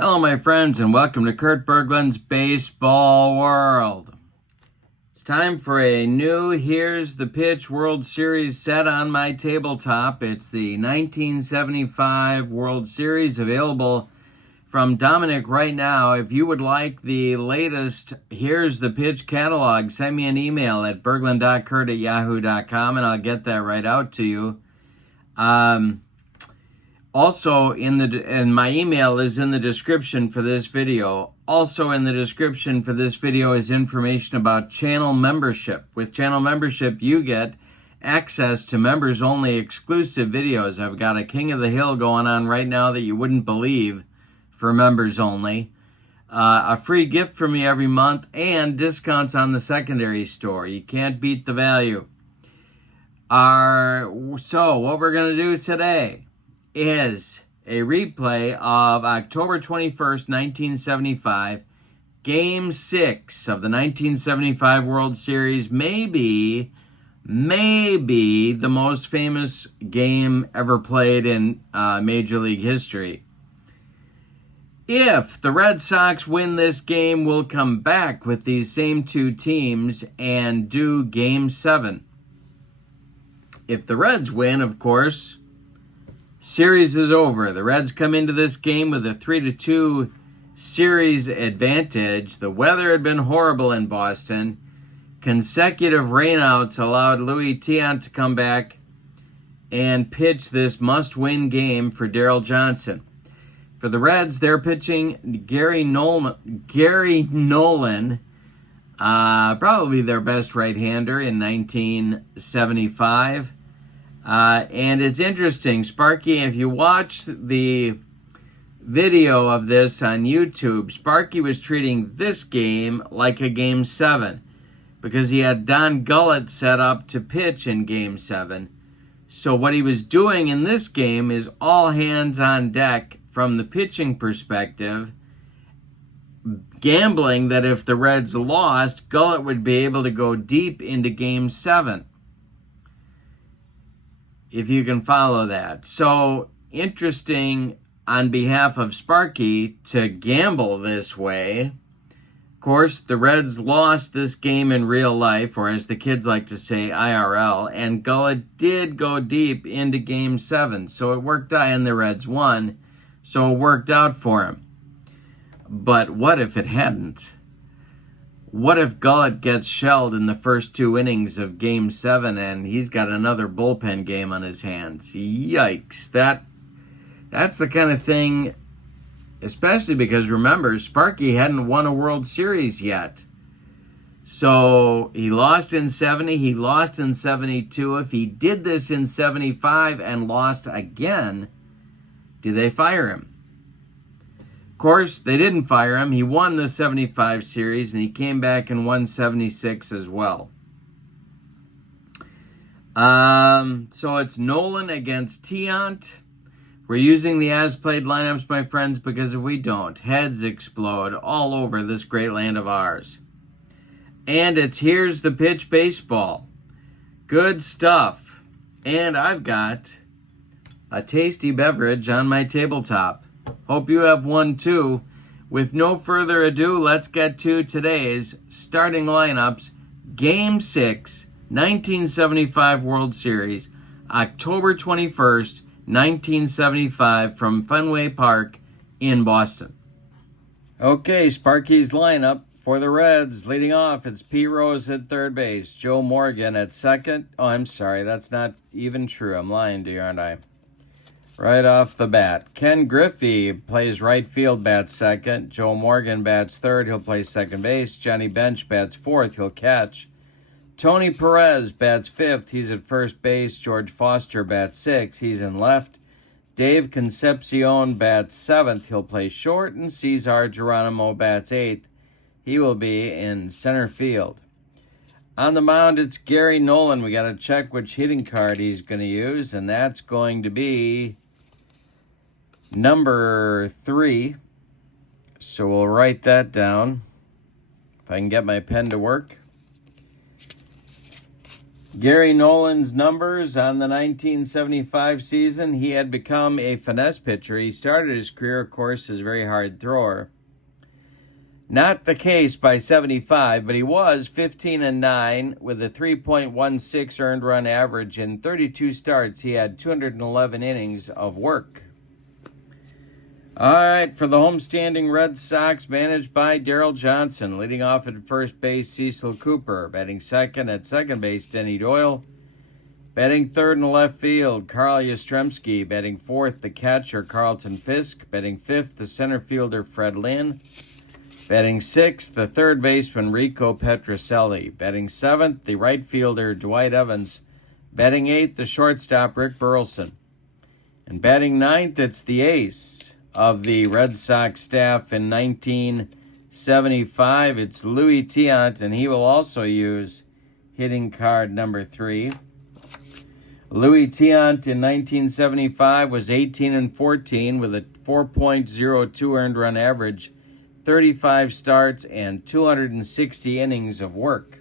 Hello, my friends, and welcome to Kurt Berglund's Baseball World. It's time for a new Here's the Pitch World Series set on my tabletop. It's the 1975 World Series, available from Dominic right now. If you would like the latest Here's the Pitch catalog, send me an email at berglund.kurt@yahoo.com, and I'll get that right out to you. Also, and my email is in the description for this video. Also in the description for this video is information about channel membership. With channel membership, you get access to members-only exclusive videos. I've got a King of the Hill going on right now that you wouldn't believe for members only. A free gift from me every month, and discounts on the secondary store. You can't beat the value. So what we're going to do today is a replay of October 21st, 1975, Game 6 of the 1975 World Series. Maybe the most famous game ever played in Major League history. If the Red Sox win this game, we'll come back with these same two teams and do Game 7. If the Reds win, of course, series is over. The Reds come into this game with a 3-2 series advantage. The weather had been horrible in Boston. Consecutive rainouts allowed Louis Tiant to come back and pitch this must-win game for Daryl Johnson. For the Reds, they're pitching Gary Nolan, probably their best right-hander in 1975. And it's interesting, Sparky, if you watch the video of this on YouTube, Sparky was treating this game like a Game 7 because he had Don Gullett set up to pitch in Game 7. So what he was doing in this game is all hands on deck from the pitching perspective, gambling that if the Reds lost, Gullett would be able to go deep into Game 7. If you can follow that. So interesting on behalf of Sparky to gamble this way. Of course, the Reds lost this game in real life, or as the kids like to say, IRL, and Gullett did go deep into Game 7. So it worked out, and the Reds won. So it worked out for him. But what if it hadn't? What if Gullett gets shelled in the first two innings of Game 7 and he's got another bullpen game on his hands? Yikes. That's the kind of thing, especially because, remember, Sparky hadn't won a World Series yet. So he lost in 70, he lost in 72. If he did this in 75 and lost again, do they fire him? Of course, they didn't fire him. He won the 75 series, and he came back and won 76 as well. So it's Nolan against Tiant. We're using the as-played lineups, my friends, because if we don't, heads explode all over this great land of ours. And it's Here's the Pitch baseball. Good stuff. And I've got a tasty beverage on my tabletop. Hope you have one too. With no further ado, let's get to today's starting lineups. Game 6, 1975 World Series, October 21st, 1975, from Fenway Park in Boston. Okay, Sparky's lineup for the Reds. Leading off, it's P. Rose at third base, Joe Morgan at second. Oh, I'm sorry, that's not even true. I'm lying to you, aren't I? Right off the bat, Ken Griffey plays right field, bats second. Joe Morgan bats third, he'll play second base. Johnny Bench bats fourth, he'll catch. Tony Perez bats fifth, he's at first base. George Foster bats sixth, he's in left. Dave Concepcion bats seventh, he'll play short. And Cesar Geronimo bats eighth, he will be in center field. On the mound, it's Gary Nolan. We got to check which hitting card he's going to use, and that's going to be number 3. So we'll write that down if I can get my pen to work. Gary Nolan's numbers on the 1975 season, he had become a finesse pitcher. He started his career, of course, as a very hard thrower. Not the case by 75, but he was 15-9 with a 3.16 earned run average. In 32 starts, he had 211 innings of work. All right, for the homestanding Red Sox, managed by Darryl Johnson. Leading off at first base, Cecil Cooper. Batting second at second base, Denny Doyle. Batting third in left field, Carl Yastrzemski. Batting fourth, the catcher, Carlton Fisk. Batting fifth, the center fielder, Fred Lynn. Batting sixth, the third baseman, Rico Petrocelli. Batting seventh, the right fielder, Dwight Evans. Batting eighth, the shortstop, Rick Burleson. And batting ninth, it's the ace of the Red Sox staff in 1975. It's Louis Tiant, and he will also use hitting card number 3. Louis Tiant in 1975 was 18-14 with a 4.02 earned run average, 35 starts, and 260 innings of work.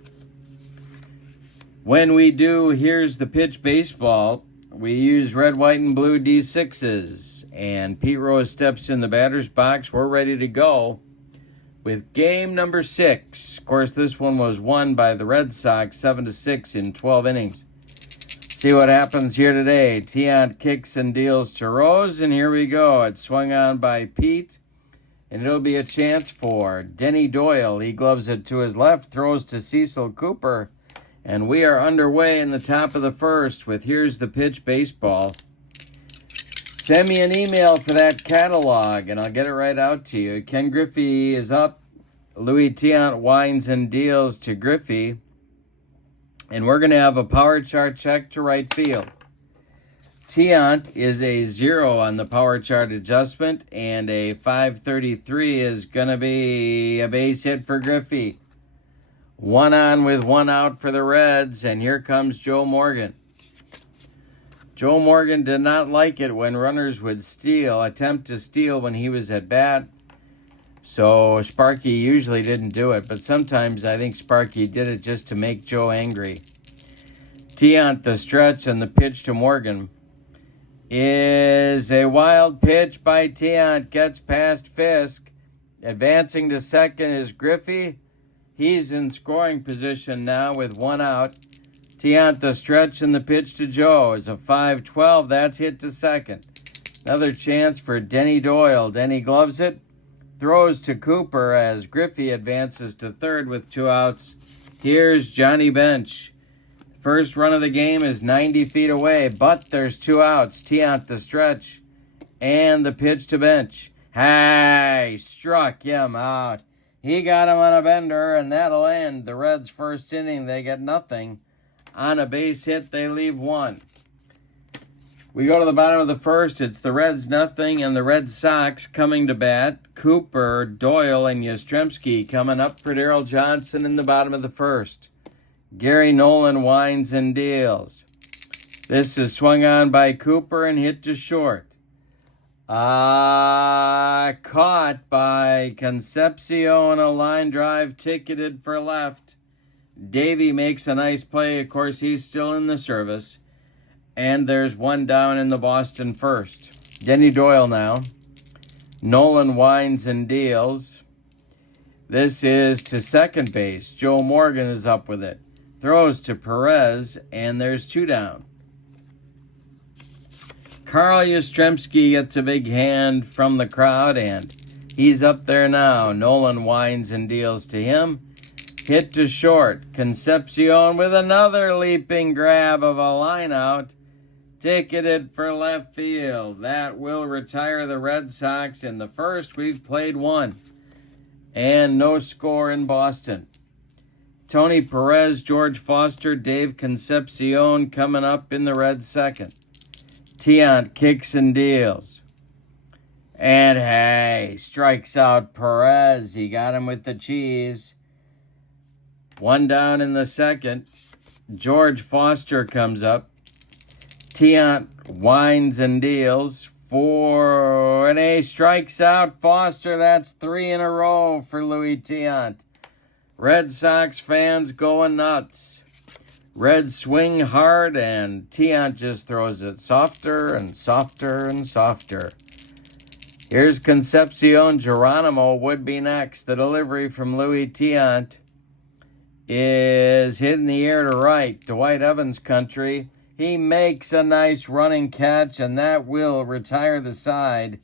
When we do Here's the Pitch baseball, we use red, white, and blue D6s. And Pete Rose steps in the batter's box. We're ready to go with game number 6. Of course, this one was won by the Red Sox 7-6 in 12 innings. See what happens here today. Tiant kicks and deals to Rose, and here we go. It's swung on by Pete, and it'll be a chance for Denny Doyle. He gloves it to his left, throws to Cecil Cooper, and we are underway in the top of the first with Here's the Pitch baseball. Send me an email for that catalog, and I'll get it right out to you. Ken Griffey is up. Louis Tiant winds and deals to Griffey. And we're going to have a power chart check to right field. Tiant is a 0 on the power chart adjustment, and a 533 is going to be a base hit for Griffey. 1 on with 1 out for the Reds, and here comes Joe Morgan. Joe Morgan did not like it when runners would attempt to steal when he was at bat. So Sparky usually didn't do it, but sometimes I think Sparky did it just to make Joe angry. Tiant, the stretch, and the pitch to Morgan is a wild pitch by Tiant. Gets past Fisk. Advancing to second is Griffey. He's in scoring position now with 1 out. Tiant, the stretch, and the pitch to Joe is a 5-12. That's hit to second. Another chance for Denny Doyle. Denny gloves it. Throws to Cooper as Griffey advances to third with 2 outs. Here's Johnny Bench. First run of the game is 90 feet away, but there's 2 outs. Tiant, the stretch, and the pitch to Bench. Hey, struck him out. He got him on a bender, and that'll end the Reds' first inning. They get nothing. On a base hit, they leave 1. We go to the bottom of the first. It's the Reds nothing, and the Red Sox coming to bat. Cooper, Doyle, and Yastrzemski coming up for Darryl Johnson in the bottom of the first. Gary Nolan winds and deals. This is swung on by Cooper and hit to short. Caught by Concepcion, a line drive ticketed for left. Davey makes a nice play. Of course, he's still in the service. And there's 1 down in the Boston first. Denny Doyle now. Nolan winds and deals. This is to second base. Joe Morgan is up with it. Throws to Perez, and there's 2 down. Carl Yastrzemski gets a big hand from the crowd, and he's up there now. Nolan winds and deals to him. Hit to short. Concepcion with another leaping grab of a line out. Ticketed for left field. That will retire the Red Sox in the first. We've played 1. And no score in Boston. Tony Perez, George Foster, Dave Concepcion coming up in the Red second. Tiant kicks and deals. And hey, strikes out Perez. He got him with the cheese. 1 down in the second. George Foster comes up. Tiant winds and deals for an A. Strikes out Foster. That's 3 in a row for Louis Tiant. Red Sox fans going nuts. Reds swing hard, and Tiant just throws it softer and softer and softer. Here's Concepcion. Geronimo would be next. The delivery from Louis Tiant is hit in the air to right. Dwight Evans country. He makes a nice running catch, and that will retire the side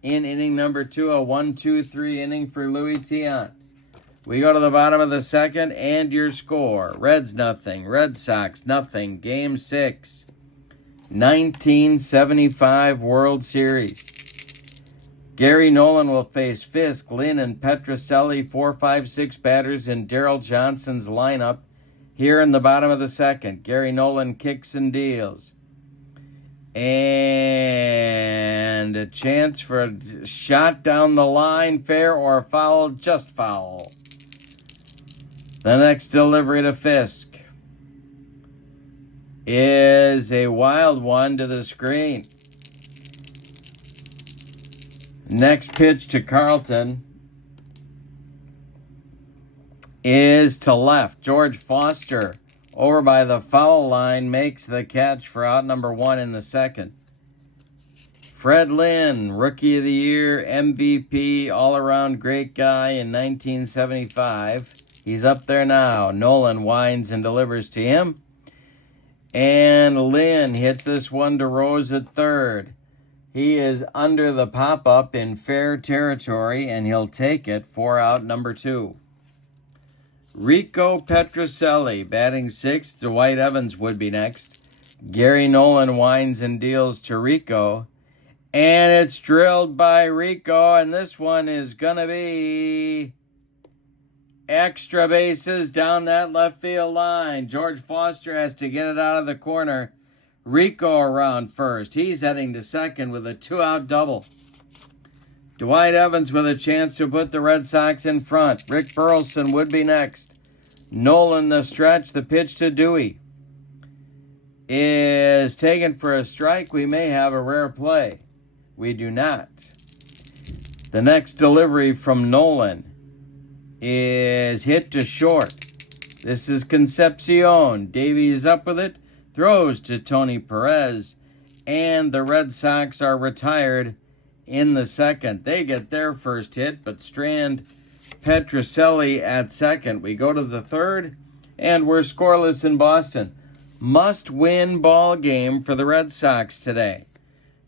in inning number 2. A 1-2-3 inning for Louis Tiant. We go to the bottom of the second, and your score. Reds nothing. Red Sox nothing. Game 6. 1975 World Series. Gary Nolan will face Fisk, Lynn, and Petrocelli, 4, 5, 6 batters in Darrell Johnson's lineup. Here in the bottom of the second, Gary Nolan kicks and deals. And a chance for a shot down the line, fair or foul, just foul. The next delivery to Fisk is a wild one to the screen. Next pitch to Carlton is to left. George Foster over by the foul line makes the catch for out number 1 in the second. Fred Lynn, Rookie of the Year, MVP, all-around great guy in 1975. He's up there now. Nolan winds and delivers to him. And Lynn hits this one to Rose at third. He is under the pop-up in fair territory, and he'll take it for out number 2. Rico Petrocelli batting 6th. Dwight Evans would be next. Gary Nolan winds and deals to Rico. And it's drilled by Rico, and this one is going to be extra bases down that left field line. George Foster has to get it out of the corner. Rico around first. He's heading to second with a 2-out double. Dwight Evans with a chance to put the Red Sox in front. Rick Burleson would be next. Nolan the stretch. The pitch to Dewey is taken for a strike. We may have a rare play. We do not. The next delivery from Nolan is hit to short. This is Concepcion. Davies up with it. Throws to Tony Perez, and the Red Sox are retired in the second. They get their first hit, but strand Petrocelli at second. We go to the third, and we're scoreless in Boston. Must-win ball game for the Red Sox today.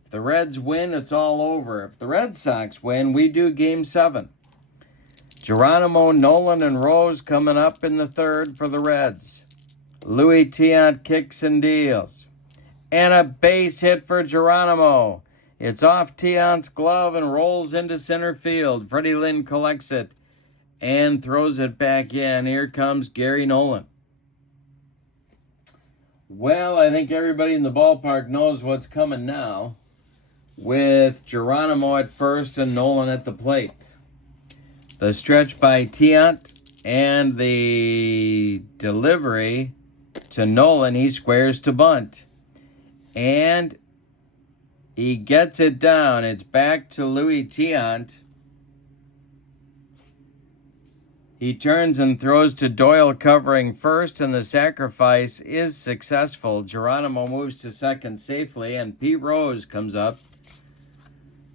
If the Reds win, it's all over. If the Red Sox win, we do Game 7. Geronimo, Nolan, and Rose coming up in the third for the Reds. Louis Tiant kicks and deals. And a base hit for Geronimo. It's off Tiant's glove and rolls into center field. Freddie Lynn collects it and throws it back in. Here comes Gary Nolan. Well, I think everybody in the ballpark knows what's coming now, with Geronimo at first and Nolan at the plate. The stretch by Tiant and the delivery to Nolan. He squares to bunt. And he gets it down. It's back to Louis Tiant. He turns and throws to Doyle covering first, and the sacrifice is successful. Geronimo moves to second safely, and Pete Rose comes up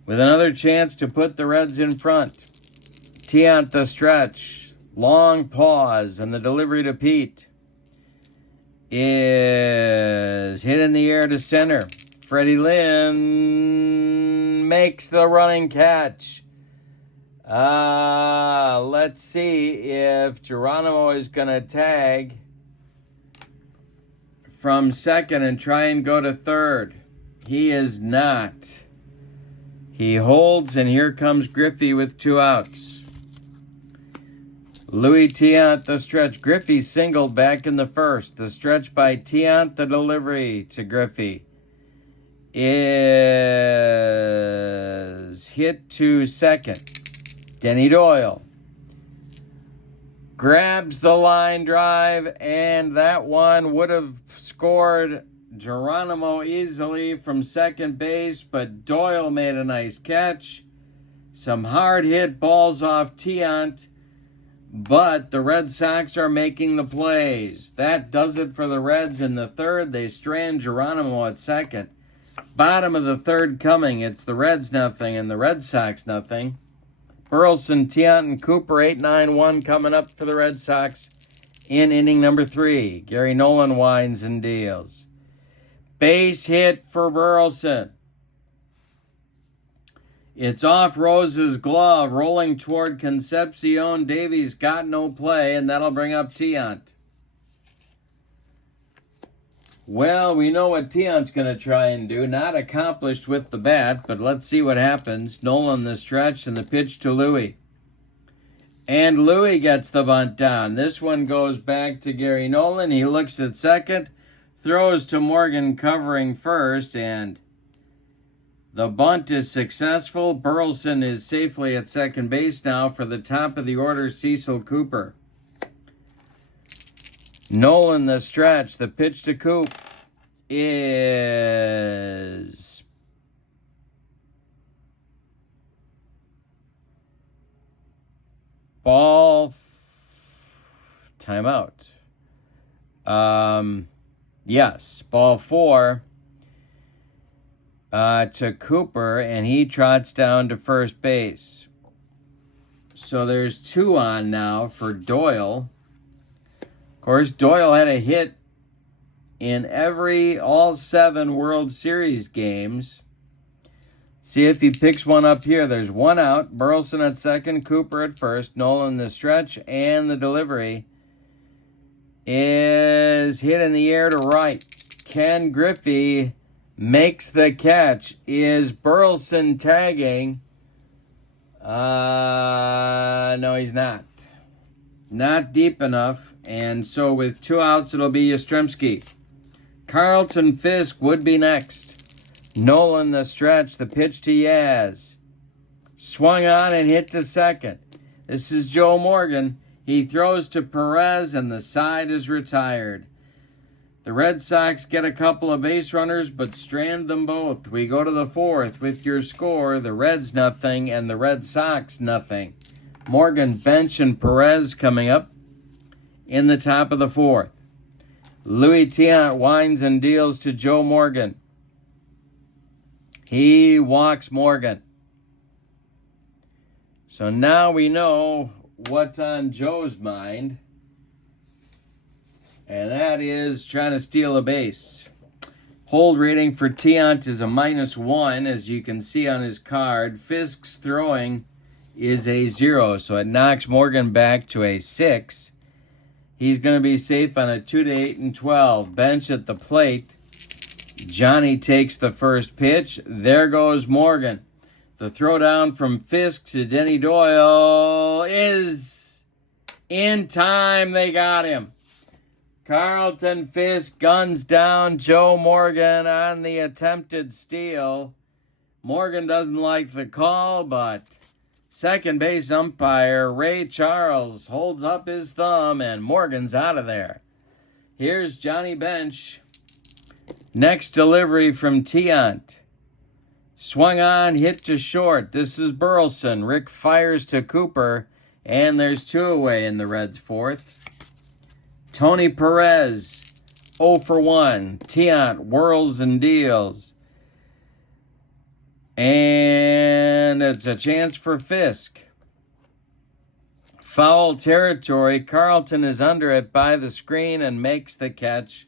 with another chance to put the Reds in front. Tiant the stretch. Long pause, and the delivery to Pete is hit in the air to center. Freddie Lynn makes the running catch. Let's see if Geronimo is going to tag from second and try and go to third. He is not. He holds, and here comes Griffey with 2 outs. Louis Tiant the stretch. Griffey singled back in the first. The stretch by Tiant, the delivery to Griffey is hit to second. Denny Doyle grabs the line drive, and that one would have scored Geronimo easily from second base, but Doyle made a nice catch. Some hard hit balls off Tiant. But the Red Sox are making the plays. That does it for the Reds in the third. They strand Geronimo at second. Bottom of the third coming. It's the Reds nothing and the Red Sox nothing. Burleson, Tiant, and Cooper 8-9-1 coming up for the Red Sox in inning number 3. Gary Nolan winds and deals. Base hit for Burleson. It's off Rose's glove, rolling toward Concepcion. Davies got no play, and that'll bring up Tiant. Well, we know what Tiant's going to try and do. Not accomplished with the bat, but let's see what happens. Nolan the stretch and the pitch to Louie. And Louie gets the bunt down. This one goes back to Gary Nolan. He looks at second, throws to Morgan covering first, and the bunt is successful. Burleson is safely at second base now for the top of the order, Cecil Cooper. Nolan the stretch. The pitch to Coop is ball. Timeout. Yes, ball 4 to Cooper, and he trots down to first base. So there's 2 on now for Doyle. Of course, Doyle had a hit in all 7 World Series games. See if he picks one up here. There's 1 out. Burleson at second, Cooper at first. Nolan the stretch, and the delivery is hit in the air to right. Ken Griffey makes the catch. Is Burleson tagging? No, he's not. Not deep enough. And so with 2 outs, it'll be Yastrzemski. Carlton Fisk would be next. Nolan the stretch, the pitch to Yaz. Swung on and hit to second. This is Joe Morgan. He throws to Perez, and the side is retired. The Red Sox get a couple of base runners, but strand them both. We go to the 4th with your score, the Reds nothing and the Red Sox nothing. Morgan, Bench, and Perez coming up in the top of the 4th. Louis Tiant winds and deals to Joe Morgan. He walks Morgan. So now we know what's on Joe's mind, and that is trying to steal a base. Hold rating for Tiant is a -1, as you can see on his card. Fisk's throwing is a 0, so it knocks Morgan back to a 6. He's going to be safe on a 2-8 and 12. Bench at the plate. Johnny takes the first pitch. There goes Morgan. The throw down from Fisk to Denny Doyle is in time. They got him. Carlton Fisk guns down Joe Morgan on the attempted steal. Morgan doesn't like the call, but second base umpire Ray Charles holds up his thumb, and Morgan's out of there. Here's Johnny Bench. Next delivery from Tiant. Swung on, hit to short. This is Burleson. Rick fires to Cooper, and there's 2 away in the Reds' 4th. Tony Perez, 0 for 1. Tiant whirls and deals. And it's a chance for Fisk. Foul territory. Carlton is under it by the screen and makes the catch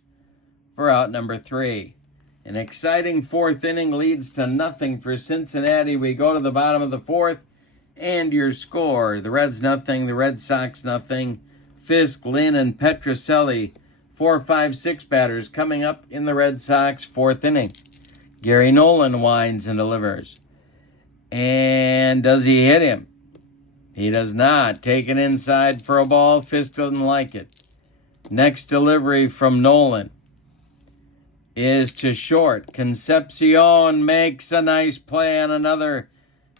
for out number 3. An exciting 4th inning leads to nothing for Cincinnati. We go to the bottom of the 4th, and your score: the Reds nothing, the Red Sox nothing. Fisk, Lynn, and Petrocelli, 4, 5, 6 batters coming up in the Red Sox 4th inning. Gary Nolan winds and delivers. And does he hit him? He does not. Taken inside for a ball. Fisk doesn't like it. Next delivery from Nolan is to short. Concepcion makes a nice play on another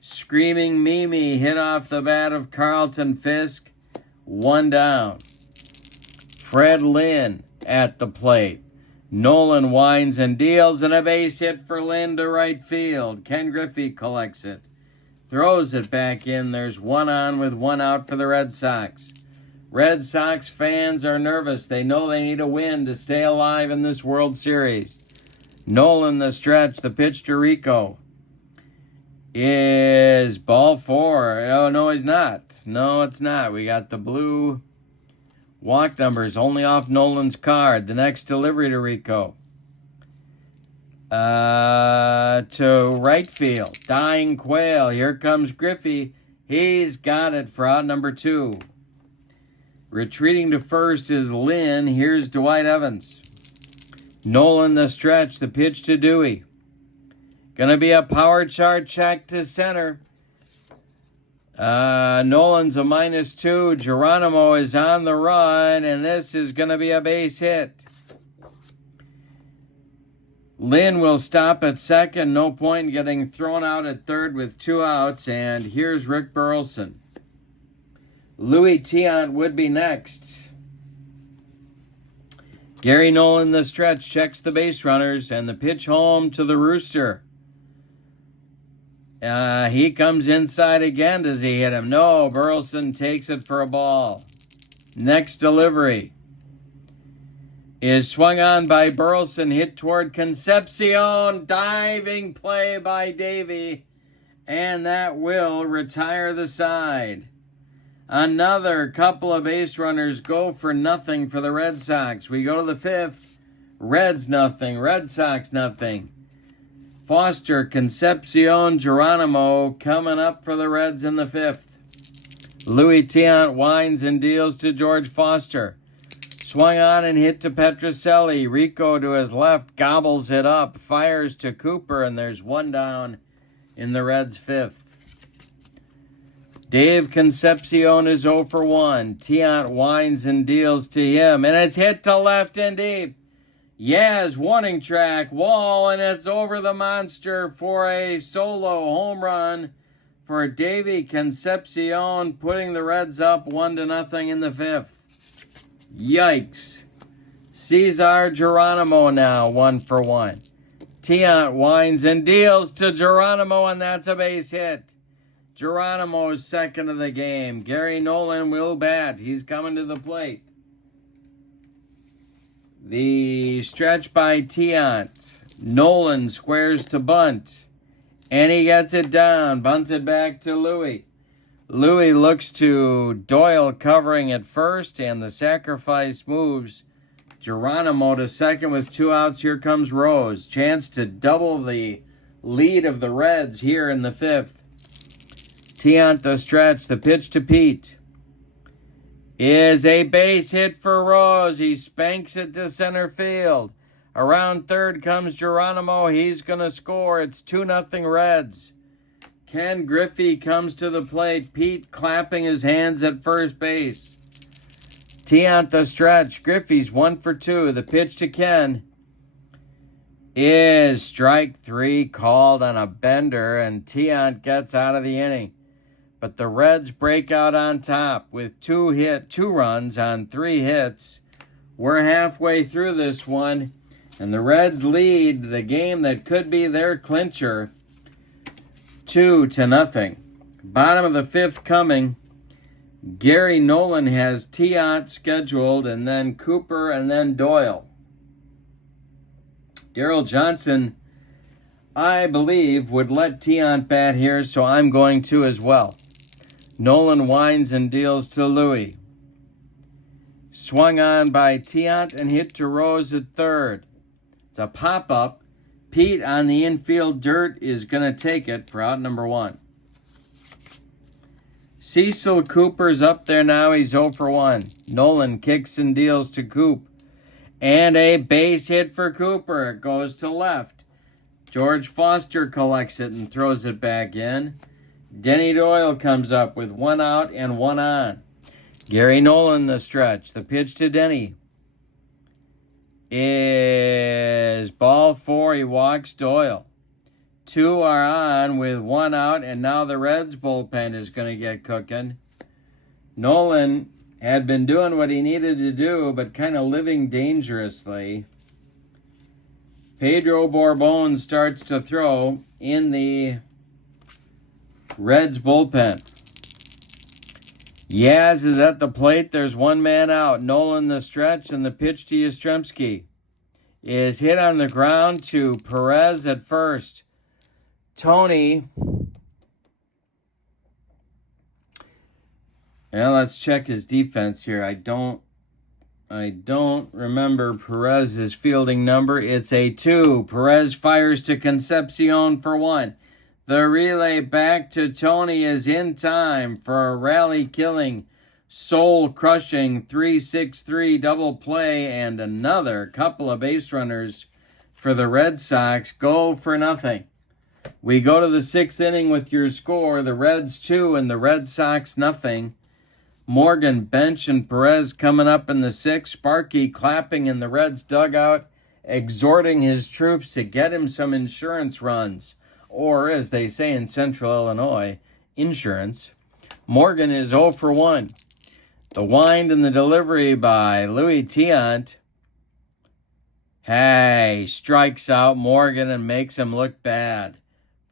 screaming Mimi hit off the bat of Carlton Fisk. 1 down. Fred Lynn at the plate. Nolan winds and deals, and a base hit for Lynn to right field. Ken Griffey collects it. Throws it back in. There's 1 on with 1 out for the Red Sox. Red Sox fans are nervous. They know they need a win to stay alive in this World Series. Nolan, the stretch, the pitch to Rico is ball 4. Oh, no, he's not. No, it's not. We got the blue walk numbers only off Nolan's card. The next delivery to Rico. To right field. Dying Quail. Here comes Griffey. He's got it for out number 2. Retreating to first is Lynn. Here's Dwight Evans. Nolan, the stretch, the pitch to Dewey. Gonna be a power chart check to center. Nolan's a -2. Geronimo is on the run, and this is gonna be a base hit. Lynn will stop at second. No point in getting thrown out at third with 2 outs. And here's Rick Burleson. Louis Tiant would be next. Gary Nolan, the stretch, checks the base runners. And the pitch home to the Rooster. He comes inside again. Does he hit him? No. Burleson takes it for a ball. Next delivery is swung on by Burleson, hit toward Concepcion, diving play by Davey, and that will retire the side. Another couple of base runners go for nothing for the Red Sox. We go to the 5th. Reds nothing, Red Sox nothing. Foster, Concepcion, Geronimo coming up for the Reds in the 5th. Louis Tiant winds and deals to George Foster. Swung on and hit to Petrocelli. Rico to his left gobbles it up, fires to Cooper, and there's 1 down in the Reds' 5th. Dave Concepcion is 0 for 1. Tiant winds and deals to him, and it's hit to left and deep. Yaz, warning track, wall, and it's over the monster for a solo home run for Davey Concepcion, putting the Reds up 1-0 in the 5th. Yikes. Cesar Geronimo now 1 for 1. Tiant winds and deals to Geronimo, and that's a base hit. Geronimo's second of the game. Gary Nolan will bat. He's coming to the plate. The stretch by Tiant. Nolan squares to bunt, and he gets it down. Bunted back to Louis. Louis looks to Doyle covering at first, and the sacrifice moves Geronimo to second with 2 outs. Here comes Rose. Chance to double the lead of the Reds here in the 5th. Tiant, the stretch, the pitch to Pete is a base hit for Rose. He spanks it to center field. Around third comes Geronimo. He's going to score. It's 2-0 Reds. Ken Griffey comes to the plate. Pete clapping his hands at first base. Tiant, the stretch. Griffey's 1 for 2. The pitch to Ken is strike 3, called on a bender, and Tiant gets out of the inning. But the Reds break out on top with 2 runs on 3 hits. We're halfway through this one, and the Reds lead the game that could be their clincher 2-0. Bottom of the 5th coming. Gary Nolan has Tiant scheduled, and then Cooper, and then Doyle. Daryl Johnson, I believe, would let Tiant bat here, so I'm going to as well. Nolan winds and deals to Louis. Swung on by Tiant and hit to Rose at third. It's a pop-up. Pete on the infield dirt is going to take it for out number 1. Cecil Cooper's up there now. He's 0 for 1. Nolan kicks and deals to Coop. And a base hit for Cooper. It goes to left. George Foster collects it and throws it back in. Denny Doyle comes up with 1 out and 1 on. Gary Nolan, the stretch. The pitch to Denny is ball 4. He walks Doyle. 2 are on with 1 out, and now the Reds bullpen is going to get cooking. Nolan had been doing what he needed to do, but kind of living dangerously. Pedro Borbon starts to throw in the Reds bullpen. Yaz is at the plate. There's one man out. Nolan the stretch, and the pitch to Yastrzemski is hit on the ground to Perez at first. Tony. Now let's check his defense here. I don't remember Perez's fielding number. It's a 2. Perez fires to Concepcion for 1. The relay back to Tony is in time for a rally-killing, soul-crushing 3-6-3 double play and another couple of base runners for the Red Sox. Go for nothing. We go to the 6th inning with your score. The Reds 2 and the Red Sox nothing. Morgan, Bench, and Perez coming up in the 6th. Sparky clapping in the Reds dugout, exhorting his troops to get him some insurance runs. Or, as they say in Central Illinois, insurance. Morgan is 0 for 1. The wind and the delivery by Louis Tiant. Hey, strikes out Morgan and makes him look bad.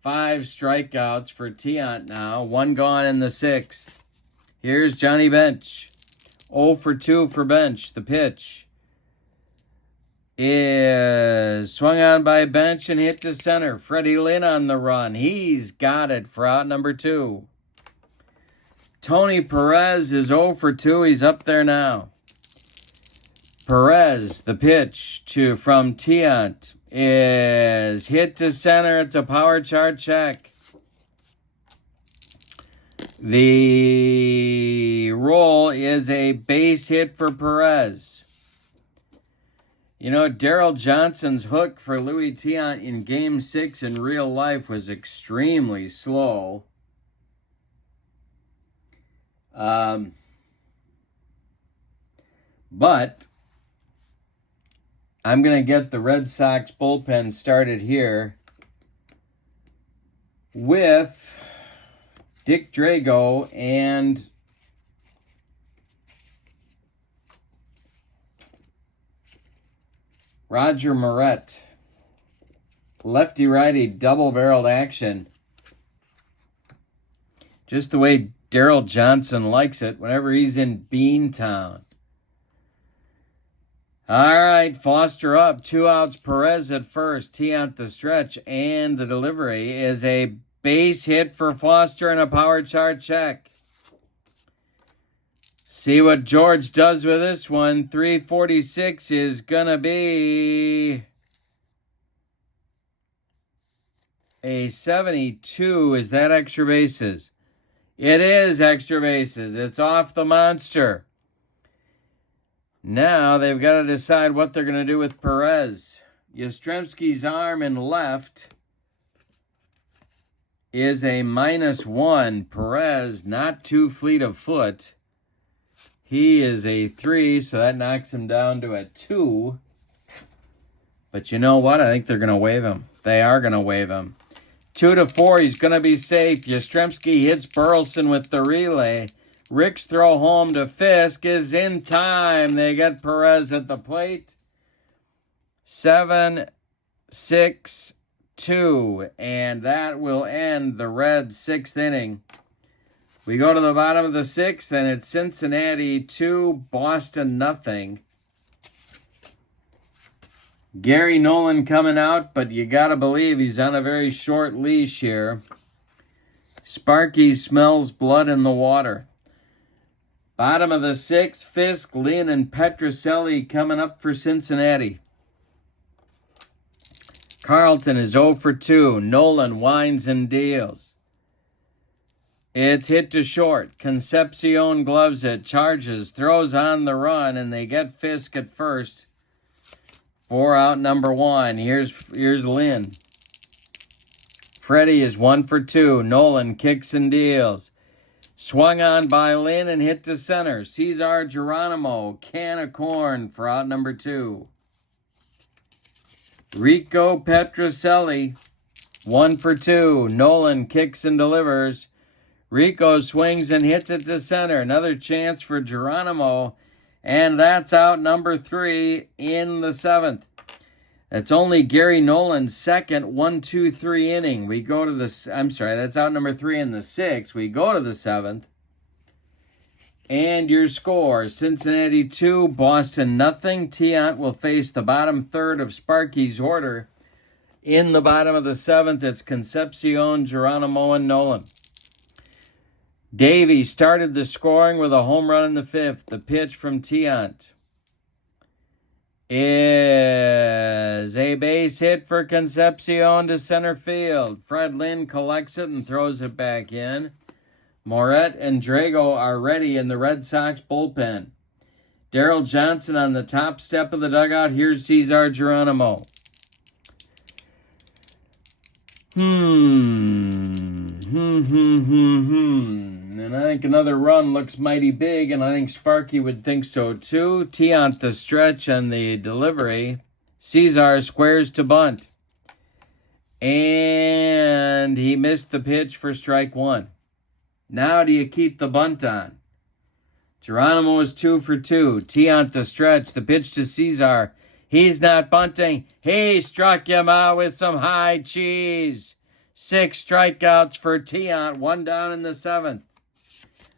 5 strikeouts for Tiant now. 1 gone in the 6th. Here's Johnny Bench. 0 for 2 for Bench. The pitch is swung on by Bench and hit to center. Freddie Lynn on the run. He's got it for out number 2. Tony Perez is 0 for 2. He's up there now. Perez, the pitch from Tiant, is hit to center. It's a power chart check. The roll is a base hit for Perez. You know, Daryl Johnson's hook for Louis Tiant in Game 6 in real life was extremely slow. But I'm going to get the Red Sox bullpen started here with Dick Drago and Roger Moret. Lefty-righty double-barreled action. Just the way Daryl Johnson likes it whenever he's in Beantown. All right, Foster up. 2 outs, Perez at first. Tiant the stretch, and the delivery is a base hit for Foster and a power chart check. See what George does with this one. 346 is going to be a 72. Is that extra bases? It is extra bases. It's off the monster. Now they've got to decide what they're going to do with Perez. Yastrzemski's arm in left is a -1. Perez, not too fleet of foot. He is a 3, so that knocks him down to a 2. But you know what? I think they're going to waive him. They are going to waive him. 2-4, he's going to be safe. Yastrzemski hits Burleson with the relay. Rick's throw home to Fisk is in time. They get Perez at the plate. 7-6-2. And that will end the Reds' 6th inning. We go to the bottom of the 6th, and it's Cincinnati 2, Boston nothing. Gary Nolan coming out, but you got to believe he's on a very short leash here. Sparky smells blood in the water. Bottom of the 6th, Fisk, Lynn, and Petroselli coming up for Cincinnati. Carlton is 0 for 2. Nolan winds and deals. It's hit to short. Concepcion gloves it, charges, throws on the run, and they get Fisk at first. 4 out number 1. Here's Lynn. Freddie is 1 for 2. Nolan kicks and deals. Swung on by Lynn and hit to center. Cesar Geronimo, can of corn for out number 2. Rico Petroselli, 1 for 2. Nolan kicks and delivers. Rico swings and hits it to center. Another chance for Geronimo. And that's out number 3 in the 7th. That's only Gary Nolan's second 1-2-3 inning. We go to the, that's out number 3 in the 6th. We go to the 7th. And your score, Cincinnati 2, Boston nothing. Tiant will face the bottom third of Sparky's order. In the bottom of the 7th, it's Concepcion, Geronimo, and Nolan. Davey started the scoring with a home run in the 5th. The pitch from Tiant is a base hit for Concepcion to center field. Fred Lynn collects it and throws it back in. Moret and Drago are ready in the Red Sox bullpen. Daryl Johnson on the top step of the dugout. Here's Cesar Geronimo. And I think another run looks mighty big, and I think Sparky would think so too. Tiant the stretch and the delivery. Cesar squares to bunt. And he missed the pitch for strike 1. Now do you keep the bunt on? Geronimo is 2 for 2. Tiant the stretch. The pitch to Cesar. He's not bunting. He struck him out with some high cheese. 6 strikeouts for Tiant. 1 down in the 7th.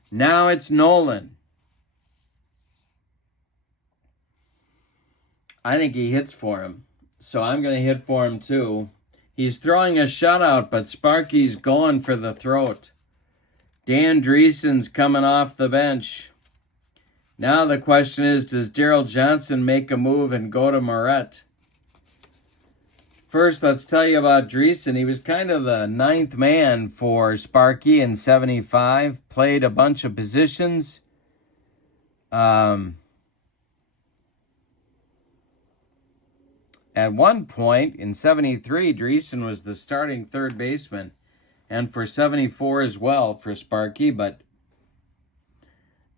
Now it's Nolan. I think he hits for him. So I'm going to hit for him too. He's throwing a shutout, but Sparky's going for the throat. Dan Dreesen's coming off the bench. Now the question is, does Daryl Johnson make a move and go to Moret? First, let's tell you about Dreesen. He was kind of the 9th man for Sparky in 75. Played a bunch of positions. At one point in 73, Dreesen was the starting third baseman. And for 74 as well for Sparky, but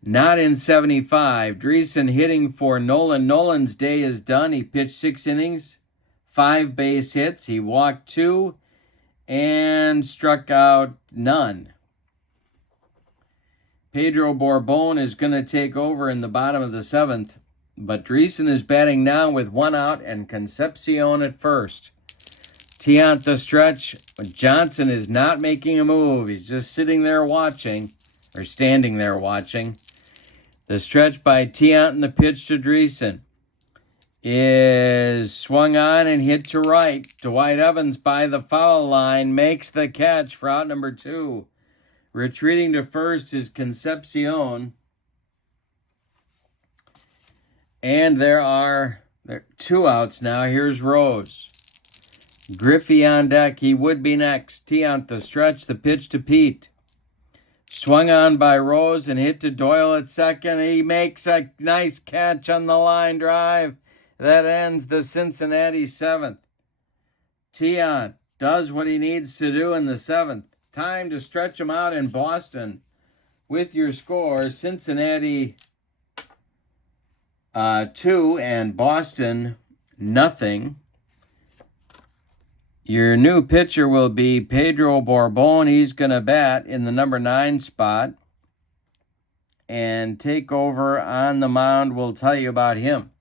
not in 75. Dreesen hitting for Nolan. Nolan's day is done. He pitched 6 innings, 5 base hits. He walked 2 and struck out none. Pedro Borbon is going to take over in the bottom of the 7th, but Dreesen is batting now with 1 out and Concepcion at first. Tiant the stretch. Johnson is not making a move. He's just sitting there watching, or standing there watching. The stretch by Tiant and the pitch to Dreesen is swung on and hit to right. Dwight Evans by the foul line makes the catch for out number 2. Retreating to first is Concepcion. And there are 2 outs now. Here's Rose. Griffey on deck. He would be next. Tiant the stretch. The pitch to Pete. Swung on by Rose and hit to Doyle at second. He makes a nice catch on the line drive. That ends the Cincinnati 7th. Tiant does what he needs to do in the 7th. Time to stretch him out in Boston. With your score, Cincinnati 2 and Boston nothing. Your new pitcher will be Pedro Borbon. He's going to bat in the number 9 spot and take over on the mound. We'll tell you about him.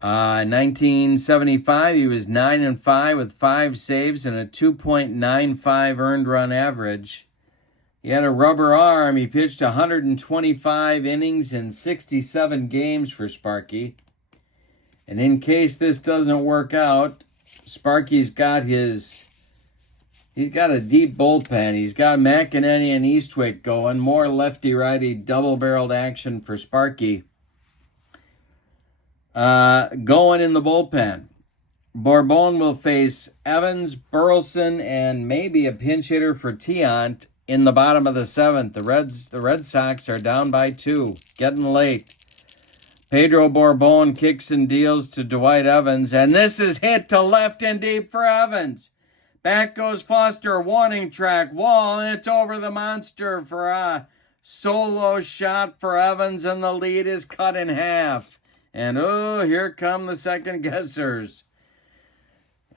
1975, he was 9-5 with 5 saves and a 2.95 earned run average. He had a rubber arm. He pitched 125 innings in 67 games for Sparky. And in case this doesn't work out, Sparky's got he's got a deep bullpen. He's got McEnany and Eastwick going. More lefty-righty double-barreled action for Sparky. Going in the bullpen. Borbon will face Evans, Burleson, and maybe a pinch hitter for Tiant in the bottom of the 7th. The Red Sox are down by 2. Getting late. Pedro Borbon kicks and deals to Dwight Evans, and this is hit to left and deep for Evans. Back goes Foster, warning track, wall, and it's over the monster for a solo shot for Evans, and the lead is cut in half. And here come the second guessers.